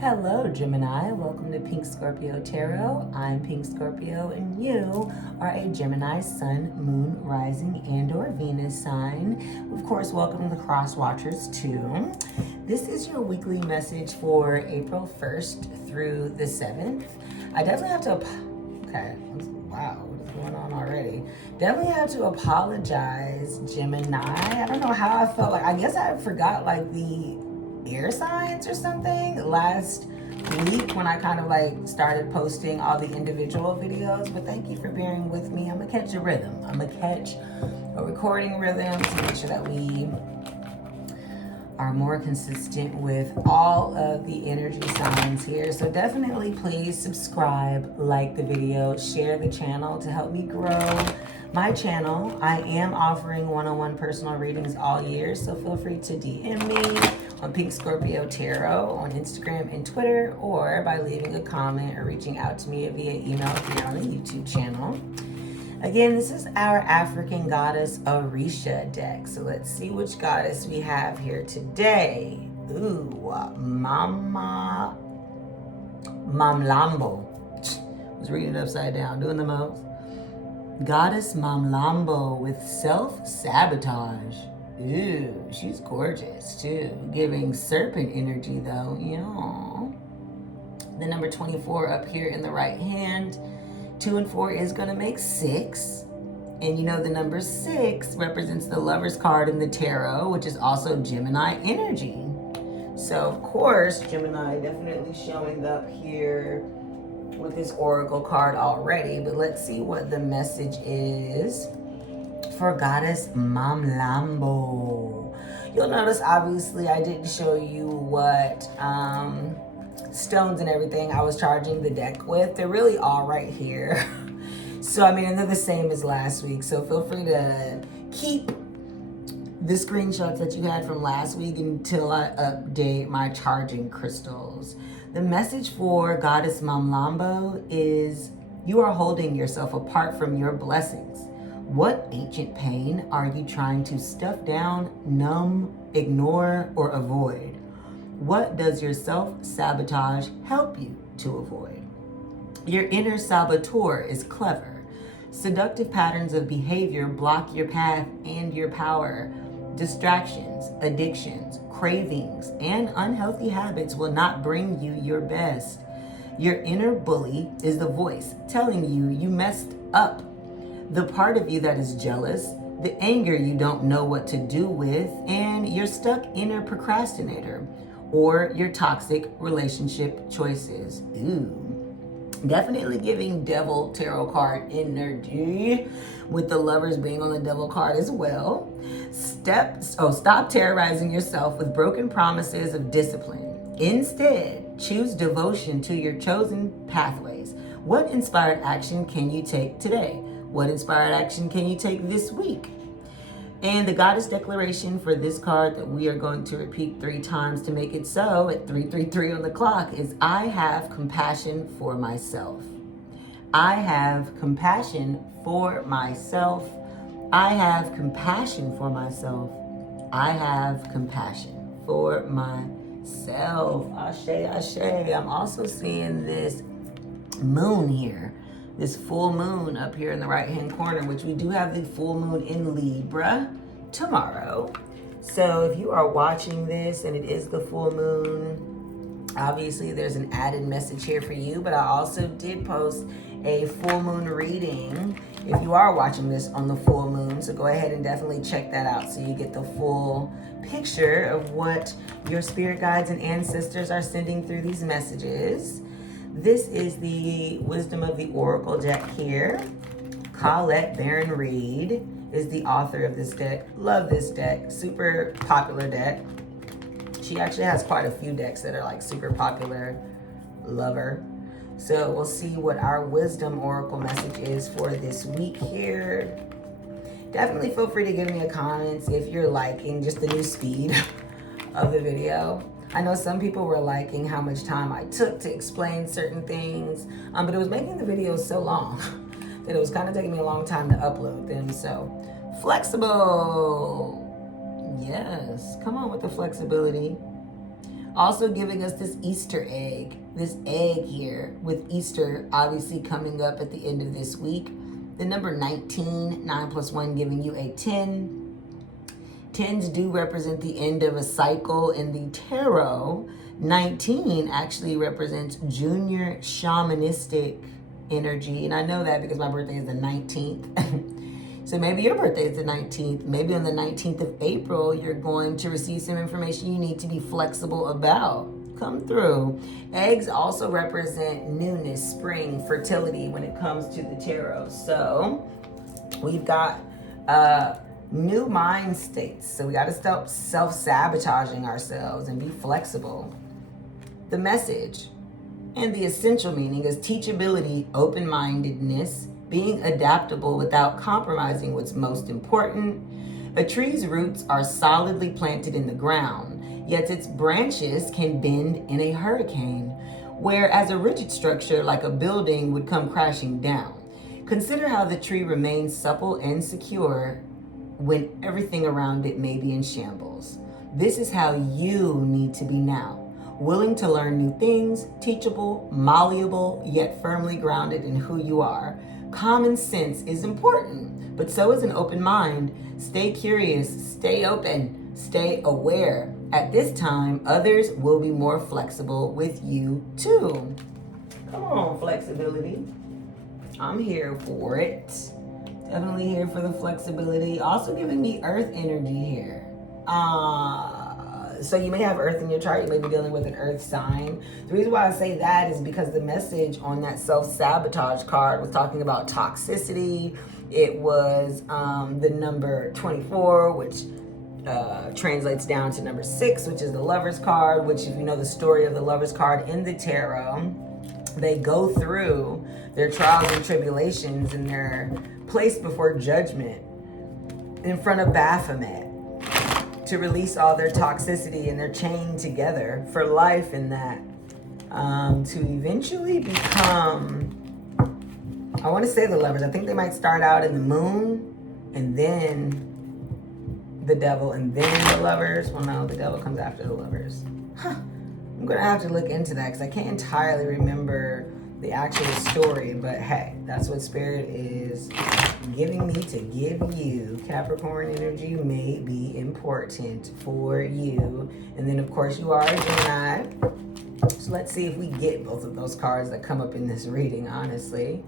Hello, Gemini. Welcome to Pink Scorpio Tarot. I'm Pink Scorpio, and you are a Gemini Sun, Moon, Rising, and/or Venus sign. Of course, welcome to the Cross Watchers too. This is your weekly message for April 1st through the 7th. I definitely have to. Okay. Wow, what is going on already? Definitely have to apologize, Gemini. I don't know how I felt like. I guess I forgot like the air signs or something last week when I kind of like started posting all the individual videos, but thank you for bearing with me. I'm gonna catch a rhythm. I'm gonna catch a recording rhythm to make sure that we are more consistent with all of the energy signs here. So definitely please subscribe, like the video, share the channel to help me grow my channel. I am offering one-on-one personal readings all year, so feel free to DM me on Pink Scorpio Tarot on Instagram and Twitter, or by leaving a comment or reaching out to me via email if you're on the YouTube channel. Again, this is our African goddess Orisha deck. So let's see which goddess we have here today. Ooh, Mama Mamlambo. I was reading it upside down, doing the most. Goddess Mamlambo with self-sabotage. Ooh, she's gorgeous too. Giving serpent energy though, yeah. The number 24 up here in the right hand. 2 and 4 is gonna make 6. And you know the number 6 represents the Lover's card in the tarot, which is also Gemini energy. So of course, Gemini definitely showing up here with this oracle card already, but let's see what the message is for Goddess Mamlambo. You'll notice, obviously, I didn't show you what stones and everything I was charging the deck with. They're really all right here. So, I mean, and they're the same as last week. So feel free to keep the screenshots that you had from last week until I update my charging crystals. The message for Goddess Mamlambo is you are holding yourself apart from your blessings. What ancient pain are you trying to stuff down, numb, ignore, or avoid? What does your self-sabotage help you to avoid? Your inner saboteur is clever. Seductive patterns of behavior block your path and your power. Distractions, addictions, cravings, and unhealthy habits will not bring you your best. Your inner bully is the voice telling you you messed up. The part of you that is jealous, the anger you don't know what to do with, and your stuck inner procrastinator, or your toxic relationship choices. Ooh. Definitely giving Devil Tarot card energy, with the Lovers being on the Devil card as well. Stop terrorizing yourself with broken promises of discipline. Instead, choose devotion to your chosen pathways. What inspired action can you take today? What inspired action can you take this week? And the goddess declaration for this card that we are going to repeat 3 times to make it so at 333 on the clock is I have compassion for myself. I have compassion for myself. I have compassion for myself. I have compassion for myself. Ashe, ashe. I'm also seeing this moon here. This full moon up here in the right hand corner, which we do have the full moon in Libra tomorrow. So if you are watching this and it is the full moon, obviously there's an added message here for you, but I also did post a full moon reading if you are watching this on the full moon. So go ahead and definitely check that out so you get the full picture of what your spirit guides and ancestors are sending through these messages. This is the Wisdom of the Oracle deck here. Colette Baron Reed is the author of this deck. Love this deck. Super popular deck. She actually has quite a few decks that are like super popular. Love her. So we'll see what our Wisdom Oracle message is for this week here. Definitely feel free to give me a comment if you're liking just the new speed of the video. I know some people were liking how much time I took to explain certain things, but it was making the videos so long that it was kind of taking me a long time to upload them. So flexible. Yes, come on with the flexibility. Also giving us this Easter egg, this egg here, with Easter obviously coming up at the end of this week. The number 19, 9 plus 1 giving you a 10. 10s do represent the end of a cycle in the tarot. 19 actually represents junior shamanistic energy. And I know that because my birthday is the 19th. So maybe your birthday is the 19th. Maybe on the 19th of April, you're going to receive some information you need to be flexible about. Come through. Eggs also represent newness, spring, fertility when it comes to the tarot. So we've got new mind states. So we got to stop self-sabotaging ourselves and be flexible. The message and the essential meaning is teachability, open-mindedness, being adaptable without compromising what's most important. A tree's roots are solidly planted in the ground, yet its branches can bend in a hurricane, whereas a rigid structure like a building would come crashing down. Consider how the tree remains supple and secure when everything around it may be in shambles. This is how you need to be now. Willing to learn new things, teachable, malleable, yet firmly grounded in who you are. Common sense is important, but so is an open mind. Stay curious, stay open, stay aware. At this time, others will be more flexible with you too. Come on, flexibility. I'm here for it. Definitely here for the flexibility. Also giving me earth energy here. So you may have earth in your chart. You may be dealing with an earth sign. The reason why I say that is because the message on that self-sabotage card was talking about toxicity. It was the number 24, which translates down to number 6, which is the Lover's card, which if you know the story of the Lover's card in the tarot, they go through their trials and tribulations and they're placed before judgment in front of Baphomet to release all their toxicity, and they're chained together for life in that to eventually become, I want to say the Lovers. I think they might start out in the Moon and then the Devil and then the Lovers. Well, no, the Devil comes after the Lovers. I'm gonna have to look into that because I can't entirely remember the actual story, but hey, that's what Spirit is giving me to give you. Capricorn energy may be important for you. And then of course you are a Gemini. So let's see if we get both of those cards that come up in this reading, honestly.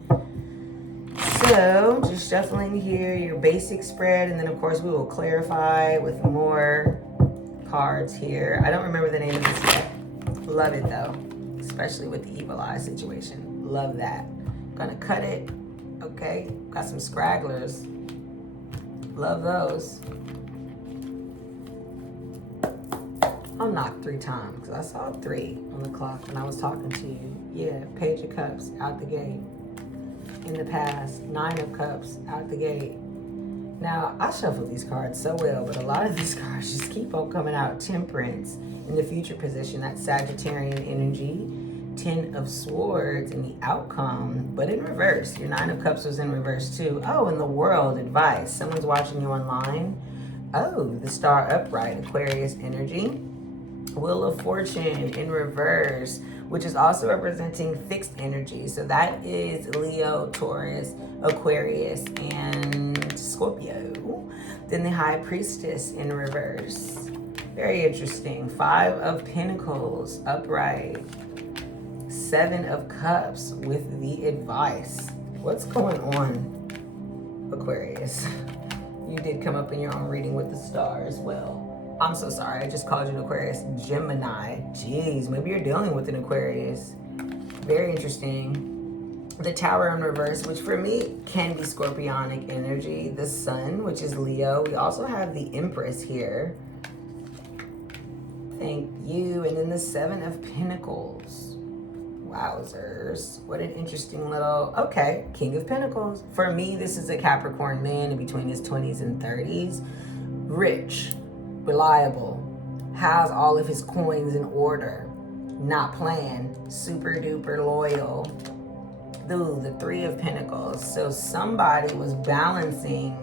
So just shuffling here, your basic spread, and then of course we will clarify with more cards here. I don't remember the name of this deck. Love it though, especially with the Evil Eye situation. Love that. Gonna cut it. Okay, got some scragglers. Love those. I'll knock 3 times because I saw 3 on the clock when I was talking to you. Yeah, Page of Cups out the gate. In the past, 9 of Cups out the gate. Now, I shuffle these cards so well, but a lot of these cards just keep on coming out. Temperance in the future position, that's Sagittarian energy. 10 of Swords in the outcome, but in reverse. Your 9 of Cups was in reverse too. Oh, in the World, advice. Someone's watching you online. Oh, the Star upright, Aquarius energy. Wheel of Fortune in reverse, which is also representing fixed energy. So that is Leo, Taurus, Aquarius, and Scorpio. Then the High Priestess in reverse. Very interesting. 5 of Pentacles upright. 7 of Cups with the advice. What's going on, Aquarius? You did come up in your own reading with the star as well. I'm so sorry, I just called you an Aquarius. Gemini. Jeez, maybe you're dealing with an Aquarius. Very interesting. The Tower in reverse, which for me can be Scorpionic energy. The Sun, which is Leo. We also have the Empress here. Thank you. And then the 7 of Pentacles. Wowzers. What an interesting little, okay, King of Pentacles. For me, this is a Capricorn man in between his 20s and 30s. Rich, reliable, has all of his coins in order, not playing, super duper loyal. Ooh, the 3 of Pentacles. So somebody was balancing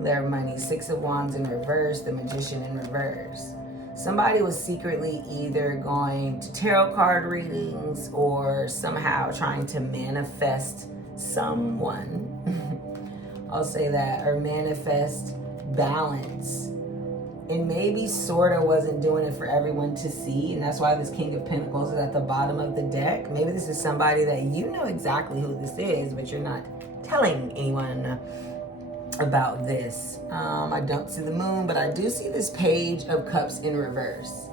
their money. 6 of Wands in reverse, the Magician in reverse. somebody was secretly either going to tarot card readings or somehow trying to manifest someone. I'll say that, or manifest balance. And maybe sort of wasn't doing it for everyone to see, and that's why this King of Pentacles is at the bottom of the deck. Maybe this is somebody that you know exactly who this is, but you're not telling anyone about this. I don't see the moon, but I do see this Page of Cups in reverse.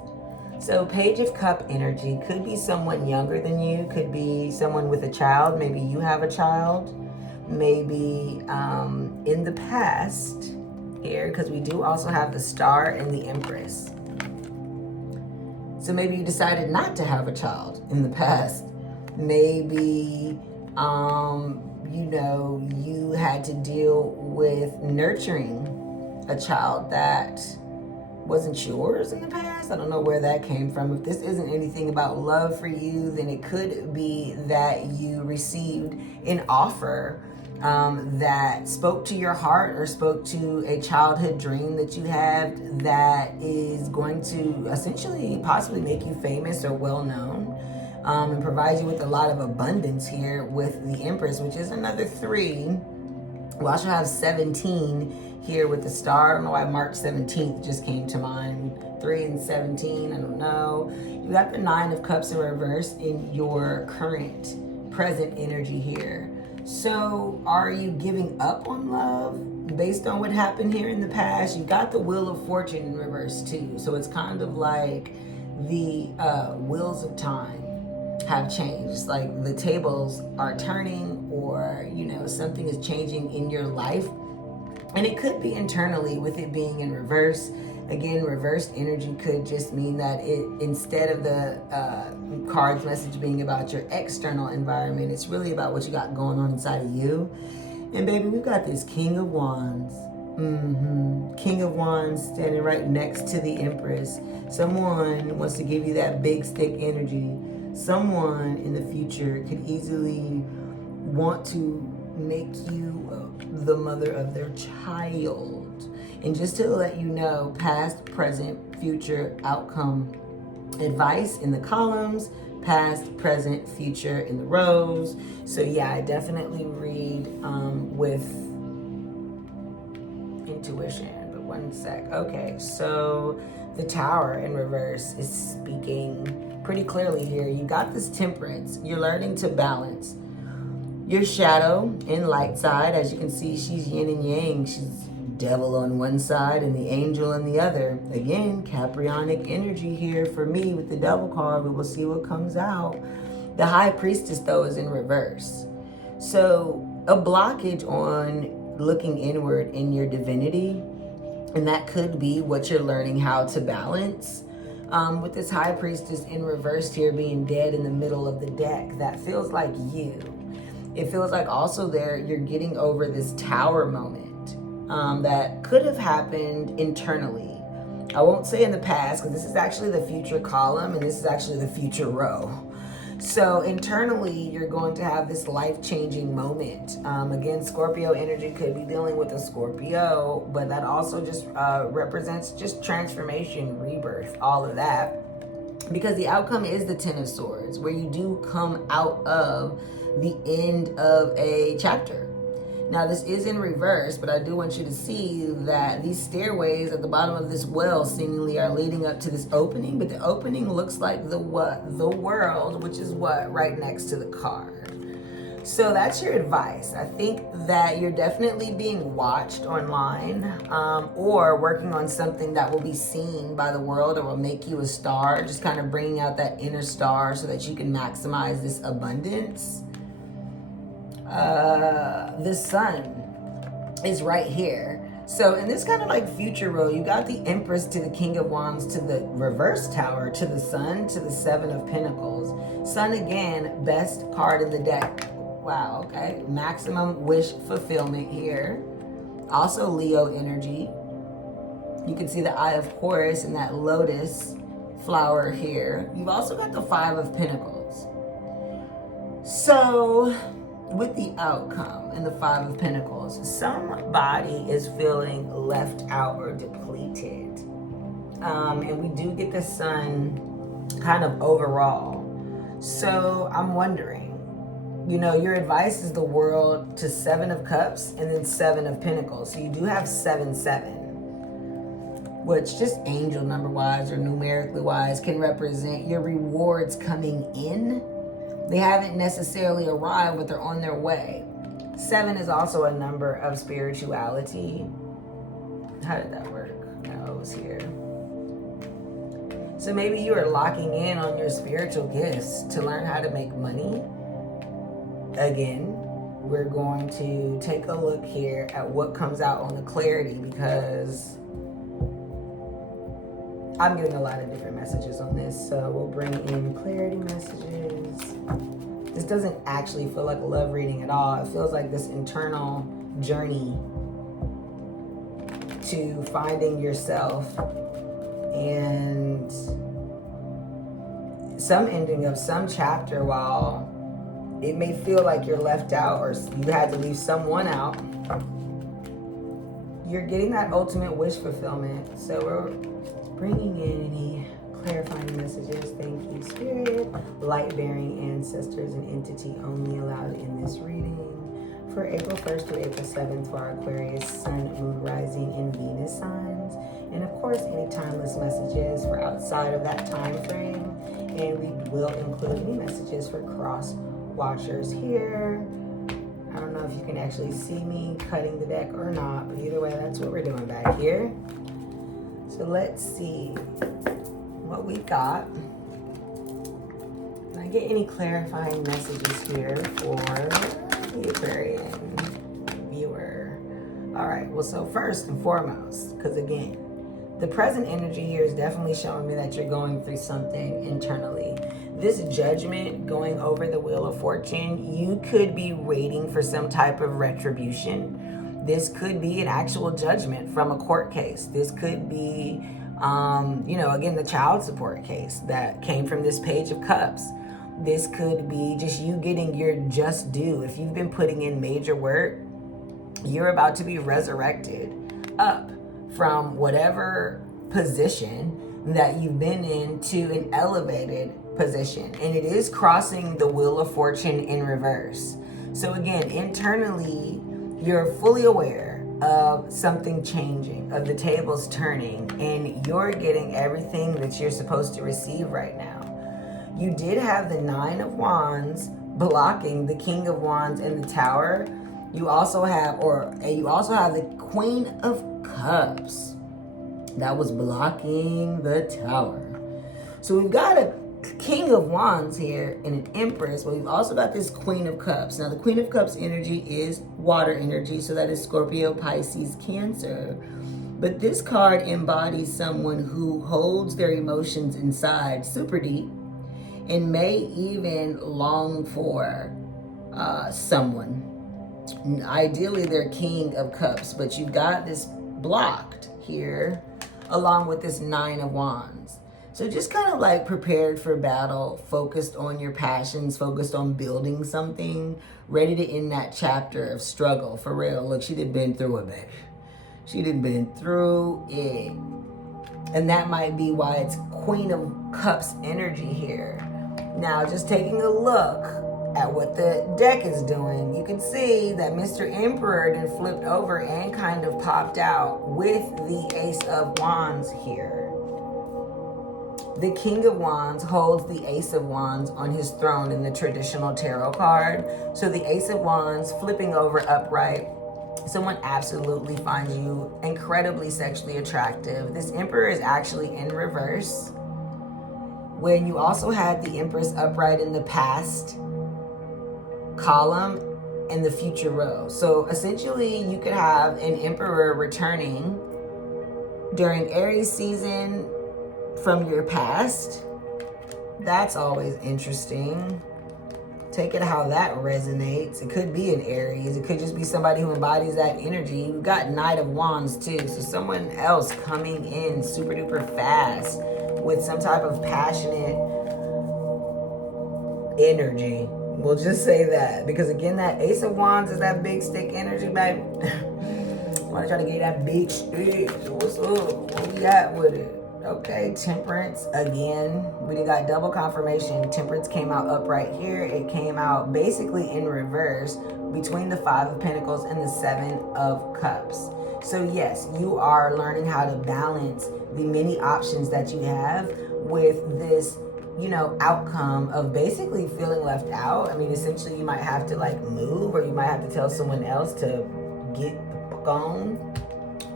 So Page of Cup energy could be someone younger than you, could be someone with a child. Maybe you have a child. Maybe in the past here, because we do also have the Star and the Empress. So maybe you decided not to have a child in the past. Maybe you know, you had to deal with nurturing a child that wasn't yours in the past. I don't know where that came from. If this isn't anything about love for you, then it could be that you received an offer that spoke to your heart or spoke to a childhood dream that you have that is going to essentially possibly make you famous or well known, and provide you with a lot of abundance here with the Empress, which is another 3. We also have 17 here with the Star. I don't know why March 17th just came to mind. 3 and 17, I don't know. You got the 9 of Cups in reverse in your current present energy here. So are you giving up on love based on what happened here in the past? You got the Wheel of Fortune in reverse too. So it's kind of like the wheels of time have changed. It's like the tables are turning, or you know, something is changing in your life. And it could be internally with it being in reverse. Again, reversed energy could just mean that it, instead of the card's message being about your external environment, it's really about what you got going on inside of you. And baby, we've got this King of Wands. King of Wands standing right next to the Empress. Someone wants to give you that big stick energy. Someone in the future could easily want to make you the mother of their child. And just to let you know, past, present, future, outcome, advice in the columns, past, present, future in the rows. So yeah, I definitely read with intuition, but one sec. Okay, so the Tower in reverse is speaking pretty clearly here. You got this Temperance. You're learning to balance your shadow and light side. As you can see, she's yin and yang. She's devil on one side and the angel on the other. Again, Caprionic energy here for me with the Devil card, but we'll see what comes out. The High Priestess, though, is in reverse. So a blockage on looking inward in your divinity, and that could be what you're learning how to balance. With this High Priestess in reverse here being dead in the middle of the deck, that feels like you. It feels like also there you're getting over this Tower moment that could have happened internally. I won't say in the past, because this is actually the future column and this is actually the future row. So internally, you're going to have this life-changing moment. Again, Scorpio energy could be dealing with a Scorpio, but that also just represents just transformation, rebirth, all of that. Because the outcome is the Ten of Swords, where you do come out of the end of a chapter. Now, this is in reverse, but I do want you to see that these stairways at the bottom of this well seemingly are leading up to this opening, but the opening looks like the what? The World, which is what? Right next to the card. So that's your advice. I think that you're definitely being watched online, or working on something that will be seen by the world or will make you a star, just kind of bringing out that inner star so that you can maximize this abundance. The Sun is right here. So in this kind of like future row, you got the Empress to the King of Wands to the reverse Tower to the Sun to the Seven of Pentacles. Sun again, best card in the deck. Wow, okay. Maximum wish fulfillment here. Also Leo energy. You can see the Eye of Horus and that lotus flower here. You've also got the Five of Pentacles. So with the outcome and the Five of Pentacles, somebody is feeling left out or depleted. And we do get the sun kind of overall. So I'm wondering, you know, your advice is the world to 7 of Cups and then 7 of Pentacles. So you do have 7-7, which just angel number wise or numerically wise can represent your rewards coming in. They haven't necessarily arrived, but they're on their way. 7 is also a number of spirituality. How did that work? No, it was here. So maybe you are locking in on your spiritual gifts to learn how to make money. Again, we're going to take a look here at what comes out on the clarity, because I'm getting a lot of different messages on this. So we'll bring in clarity messages. This doesn't actually feel like a love reading at all. It feels like this internal journey to finding yourself and some ending of some chapter. While it may feel like you're left out or you had to leave someone out, you're getting that ultimate wish fulfillment. So we're bringing in any clarifying messages. Thank you, Spirit. Light-bearing ancestors and entity only allowed in this reading for April 1st through April 7th for our Aquarius, Sun, Moon, Rising, and Venus signs. And of course, any timeless messages for outside of that time frame. And we will include any messages for cross watchers here. I don't know if you can actually see me cutting the deck or not, but either way, that's what we're doing back here. So let's see what we got. Can I get any clarifying messages here for the Aquarian viewer? All right, well, so first and foremost, because again, the present energy here is definitely showing me that you're going through something internally. This judgment going over the Wheel of Fortune, you could be waiting for some type of retribution. This could be an actual judgment from a court case. This could be, you know, again, the child support case that came from this Page of Cups. This could be just you getting your just due. If you've been putting in major work, you're about to be resurrected up from whatever position that you've been in to an elevated position. And it is crossing the Wheel of Fortune in reverse. So again, internally, you're fully aware of something changing, of the tables turning, and you're getting everything that you're supposed to receive right now. You did have the 9 of Wands blocking the King of Wands in the Tower. You also have the Queen of Cups that was blocking the Tower. So we've got a King of Wands here and an Empress, but we've also got this Queen of Cups. Now the Queen of Cups energy is water energy, so that is Scorpio, Pisces, Cancer. But this card embodies someone who holds their emotions inside super deep and may even long for someone. Ideally, they're King of Cups, but you've got this blocked here along with this 9 of Wands. So just kind of like prepared for battle, focused on your passions, focused on building something, ready to end that chapter of struggle. For real, look, she done been through it, baby. She done been through it. And that might be why it's Queen of Cups energy here. Now, just taking a look at what the deck is doing, you can see that Mr. Emperor then flipped over and kind of popped out with the Ace of Wands here. The King of Wands holds the Ace of Wands on his throne in the traditional tarot card. So the Ace of Wands flipping over upright. Someone absolutely finds you incredibly sexually attractive. This Emperor is actually in reverse. When you also had the Empress upright in the past column and the future row. So essentially you could have an Emperor returning during Aries season from your past. That's always interesting. Take it how that resonates. It could be an Aries. It could just be somebody who embodies that energy. We've got Knight of Wands too. So someone else coming in super duper fast with some type of passionate energy. We'll just say that. Because again, that Ace of Wands is that big stick energy, baby. I want to try to get that big stick. So what's up? Where we at with it? Okay, Temperance again. We got double confirmation. Temperance came out upright here. It came out basically in reverse between the 5 of Pentacles and the 7 of Cups. So yes, you are learning how to balance the many options that you have with this, you know, outcome of basically feeling left out. I mean, essentially you might have to like move, or you might have to tell someone else to get gone.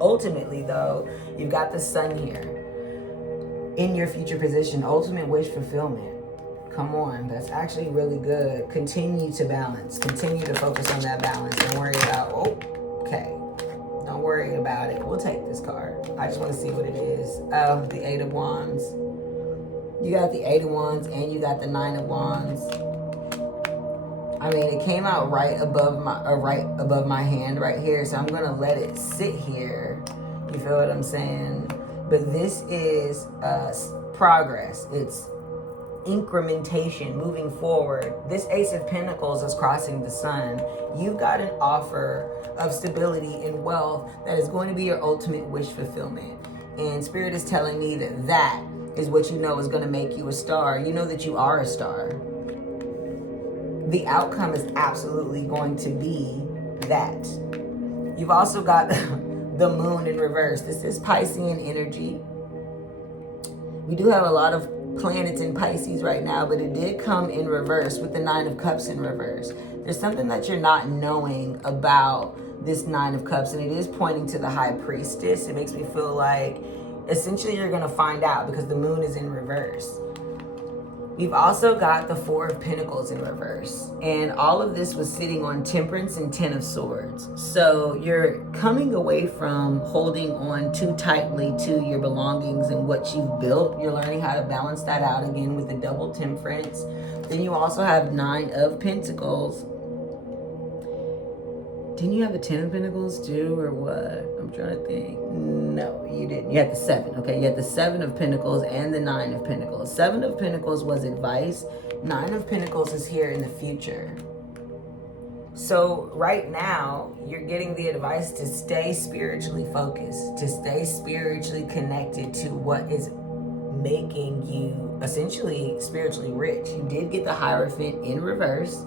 Ultimately though, you've got the Sun here in your future position. Ultimate wish fulfillment. Come on, that's actually really good. Continue to balance. Continue to focus on that balance. Don't worry about, okay. Don't worry about it. We'll take this card. I just want to see what it is. Oh, the 8 of Wands. You got the 8 of Wands and you got the 9 of Wands. I mean, it came out right above my hand right here, so I'm gonna let it sit here. You feel what I'm saying? But this is progress. It's incrementation, moving forward. This Ace of Pentacles is crossing the Sun. You've got an offer of stability and wealth that is going to be your ultimate wish fulfillment. And Spirit is telling me that that is what you know is going to make you a star. You know that you are a star. The outcome is absolutely going to be that. You've also got the Moon in reverse. This is Piscean energy. We do have a lot of planets in Pisces right now, but it did come in reverse with the 9 of Cups in reverse. There's something that you're not knowing about this 9 of Cups, and it is pointing to the High Priestess. It makes me feel like essentially you're going to find out because the Moon is in reverse. We've also got the 4 of Pentacles in reverse. And all of this was sitting on Temperance and 10 of Swords. So you're coming away from holding on too tightly to your belongings and what you've built. You're learning how to balance that out again with the double Temperance. Then you also have 9 of Pentacles. Didn't you have a 10 of Pentacles too, or what? I'm trying to think. No, you didn't. You had the 7. Okay, you had the 7 of Pentacles and the 9 of Pentacles. 7 of Pentacles was advice. 9 of Pentacles is here in the future. So right now, you're getting the advice to stay spiritually focused, to stay spiritually connected to what is making you essentially spiritually rich. You did get the Hierophant in reverse.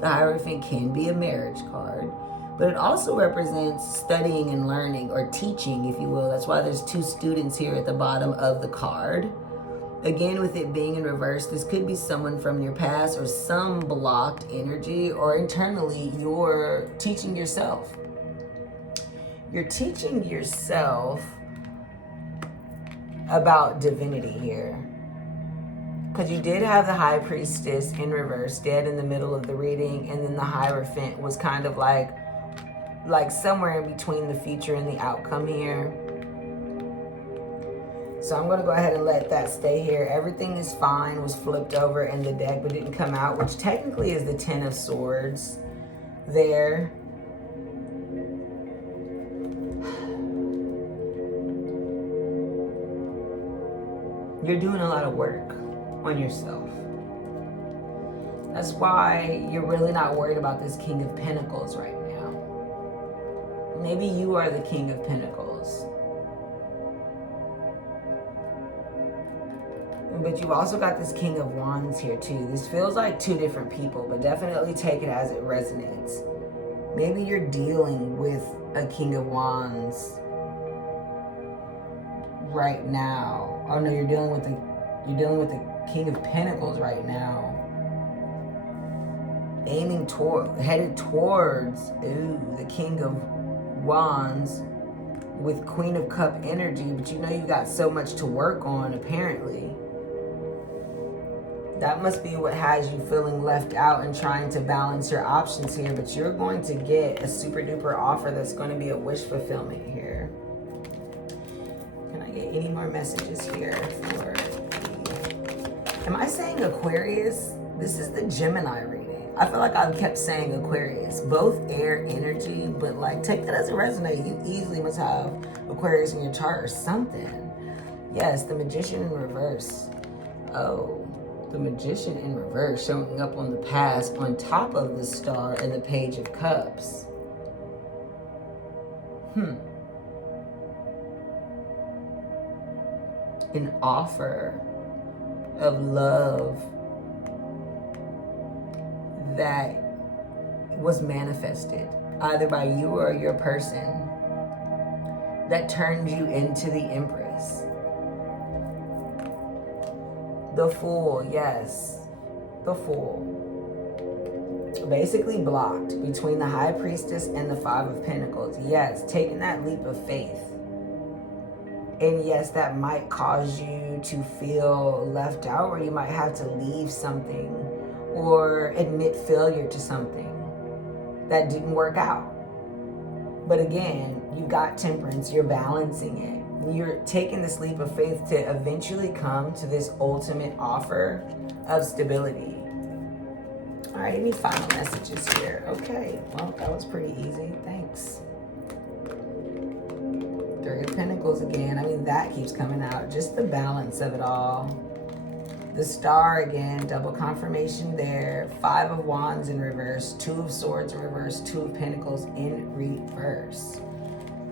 The Hierophant can be a marriage card, but it also represents studying and learning, or teaching, if you will. That's why there's 2 students here at the bottom of the card. Again, with it being in reverse, this could be someone from your past or some blocked energy, or internally you're teaching yourself. You're teaching yourself about divinity here. Because you did have the High Priestess in reverse, dead in the middle of the reading, and then the Hierophant was kind of like somewhere in between the future and the outcome here. So I'm going to go ahead and let that stay here. Everything is fine was flipped over in the deck, but didn't come out, which technically is the 10 of Swords there. You're doing a lot of work on yourself. That's why you're really not worried about this King of Pentacles right now. Maybe you are the King of Pentacles. But you've also got this King of Wands here too. This feels like 2 different people, but definitely take it as it resonates. Maybe you're dealing with a King of Wands right now. Oh no, you're dealing with the King of Pentacles right now. Headed towards, the King of Wands with Queen of Cup energy, but you know you got so much to work on apparently. That must be what has you feeling left out and trying to balance your options here, but you're going to get a super duper offer that's going to be a wish fulfillment here. Can I get any more messages here for am I saying Aquarius? This is the Gemini reading. I feel like I've kept saying Aquarius. Both air energy, but like take that as a resonate. You easily must have Aquarius in your chart or something. Yes, the Magician in reverse. Oh, the Magician in reverse showing up on the past on top of the Star and the Page of Cups. an offer of love that was manifested either by you or your person that turned you into the Empress. The Fool, yes, the Fool. Basically blocked between the High Priestess and the Five of Pentacles. Yes, taking that leap of faith. And yes, that might cause you to feel left out, or you might have to leave something or admit failure to something that didn't work out. But again, you got Temperance, you're balancing it. You're taking this leap of faith to eventually come to this ultimate offer of stability. All right, any final messages here? Okay, well, that was pretty easy. Thanks. Three of Pentacles again. I mean, that keeps coming out. Just the balance of it all. The Star again, double confirmation there. Five of Wands in reverse. Two of Swords in reverse. Two of Pentacles in reverse.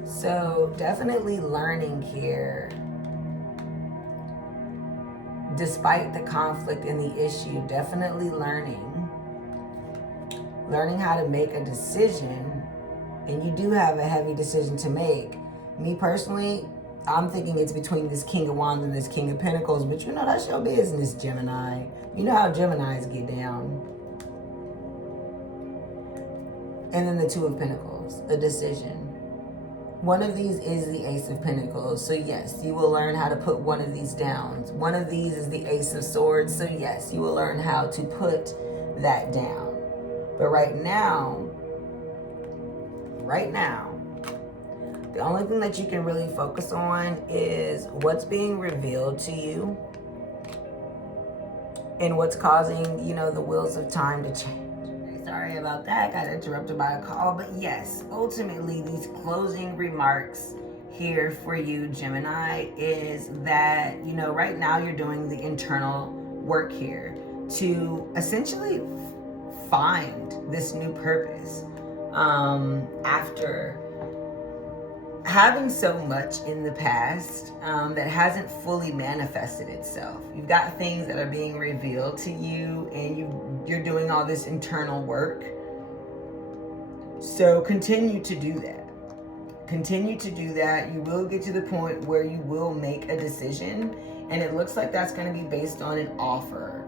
So definitely learning here. Despite the conflict and the issue, definitely learning how to make a decision. And you do have a heavy decision to make. Me personally, I'm thinking it's between this King of Wands and this King of Pentacles, but you know, that's your business, Gemini. You know how Geminis get down. And then the Two of Pentacles, a decision. One of these is the Ace of Pentacles. So yes, you will learn how to put one of these down. One of these is the Ace of Swords. So yes, you will learn how to put that down. But right now, the only thing that you can really focus on is what's being revealed to you and what's causing, you know, the wheels of time to change. Sorry about that. Got interrupted by a call. But yes, ultimately, these closing remarks here for you, Gemini, is that, you know, right now you're doing the internal work here to essentially find this new purpose after having so much in the past that hasn't fully manifested itself. You've got things that are being revealed to you, and you're doing all this internal work. So continue to do that. Continue to do that. You will get to the point where you will make a decision, and it looks like that's going to be based on an offer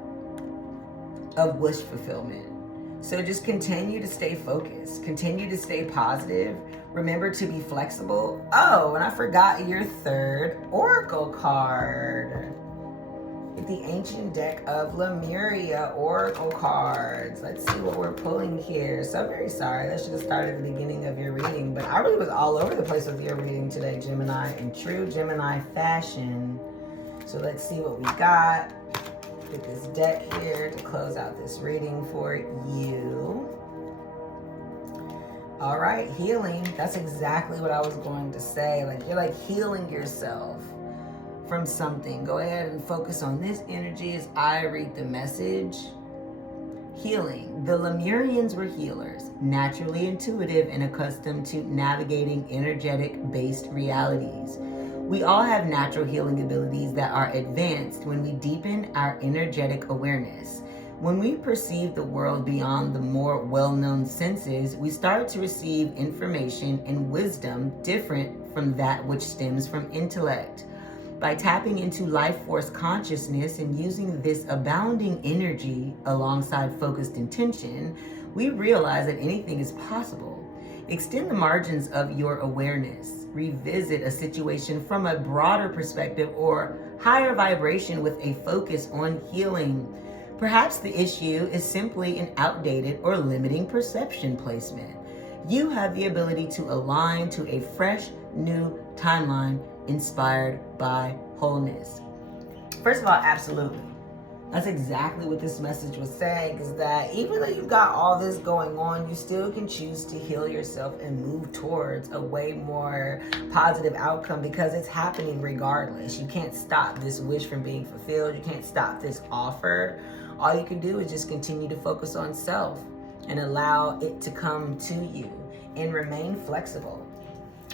of wish fulfillment. So just continue to stay focused. Continue to stay positive. Remember to be flexible. Oh, and I forgot your third oracle card. With the ancient deck of Lemuria oracle cards. Let's see what we're pulling here. So I'm very sorry. That should have started at the beginning of your reading. But I really was all over the place with your reading today, Gemini, in true Gemini fashion. So let's see what we got. Get this deck here to close out this reading for you. All right, healing. That's exactly what I was going to say. Like, you're like healing yourself from something. Go ahead and focus on this energy as I read the message. Healing. The Lemurians were healers, naturally intuitive and accustomed to navigating energetic-based realities. We all have natural healing abilities that are advanced when we deepen our energetic awareness. When we perceive the world beyond the more well-known senses, we start to receive information and wisdom different from that which stems from intellect. By tapping into life force consciousness and using this abounding energy alongside focused intention, we realize that anything is possible. Extend the margins of your awareness. Revisit a situation from a broader perspective or higher vibration with a focus on healing. Perhaps the issue is simply an outdated or limiting perception placement. You have the ability to align to a fresh, new timeline inspired by wholeness. First of all, absolutely. That's exactly what this message was saying, is that even though you've got all this going on, you still can choose to heal yourself and move towards a way more positive outcome, because it's happening regardless. You can't stop this wish from being fulfilled. You can't stop this offer. All you can do is just continue to focus on self and allow it to come to you, and remain flexible.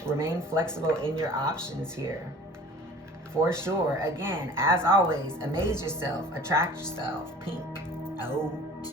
Remain flexible in your options here. For sure. Again, as always, amaze yourself, attract yourself. Pink. Oh.